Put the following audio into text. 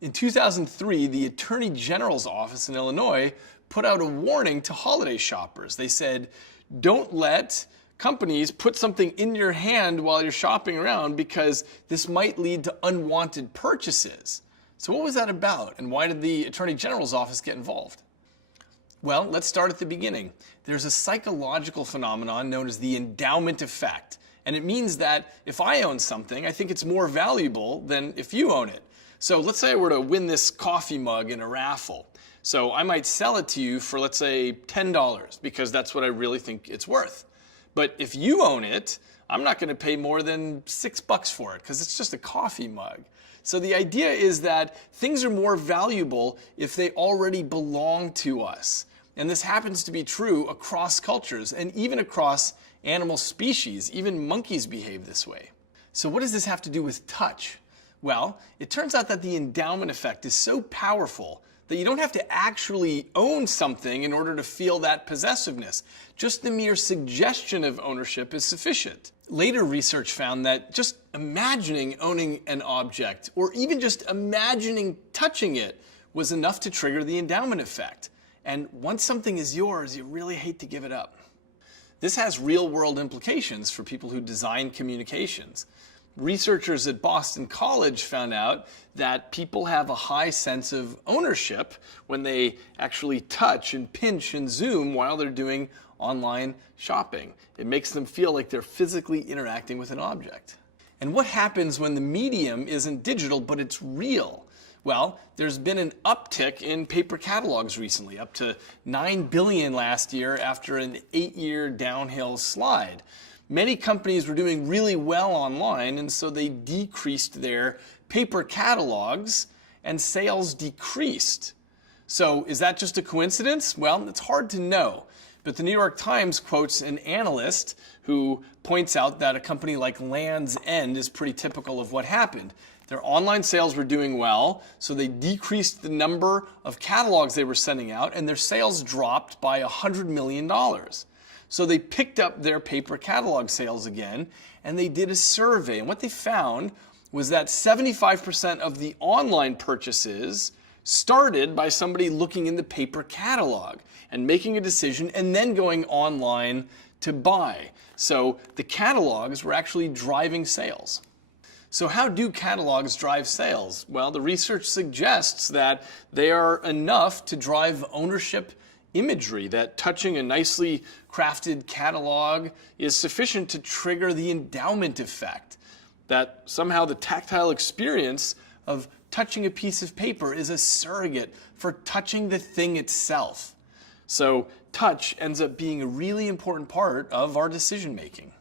In 2003, the Attorney General's office in Illinois put out a warning to holiday shoppers. They said, don't let companies put something in your hand while you're shopping around because this might lead to unwanted purchases. So what was that about, and why did the Attorney General's office get involved? Well, let's start at the beginning. There's a psychological phenomenon known as the endowment effect. And it means that if I own something, I think it's more valuable than if you own it. So let's say I were to win this coffee mug in a raffle. So I might sell it to you for, let's say, $10 because that's what I really think it's worth. But if you own it, I'm not going to pay more than $6 for it because it's just a coffee mug. So the idea is that things are more valuable if they already belong to us. And this happens to be true across cultures and even across animal species. Even monkeys behave this way. So what does this have to do with touch? Well, it turns out that the endowment effect is so powerful that you don't have to actually own something in order to feel that possessiveness. Just the mere suggestion of ownership is sufficient. Later research found that just imagining owning an object, or even just imagining touching it, was enough to trigger the endowment effect. And once something is yours, you really hate to give it up. This has real-world implications for people who design communications. Researchers at Boston College found out that people have a high sense of ownership when they actually touch and pinch and zoom while they're doing online shopping. It makes them feel like they're physically interacting with an object. And what happens when the medium isn't digital but it's real? Well, there's been an uptick in paper catalogs recently, up to 9 billion last year after an 8-year downhill slide. Many companies were doing really well online, and so they decreased their paper catalogs and sales decreased. So is that just a coincidence? Well, it's hard to know. But the New York Times quotes an analyst who points out that a company like Land's End is pretty typical of what happened. Their online sales were doing well, so they decreased the number of catalogs they were sending out, and their sales dropped by $100 million. So they picked up their paper catalog sales again, and they did a survey. And what they found was that 75% of the online purchases started by somebody looking in the paper catalog and making a decision and then going online to buy. So the catalogs were actually driving sales. So how do catalogs drive sales? Well, the research suggests that they are enough to drive ownership imagery, that touching a nicely crafted catalog is sufficient to trigger the endowment effect, that somehow the tactile experience of touching a piece of paper is a surrogate for touching the thing itself. So touch ends up being a really important part of our decision making.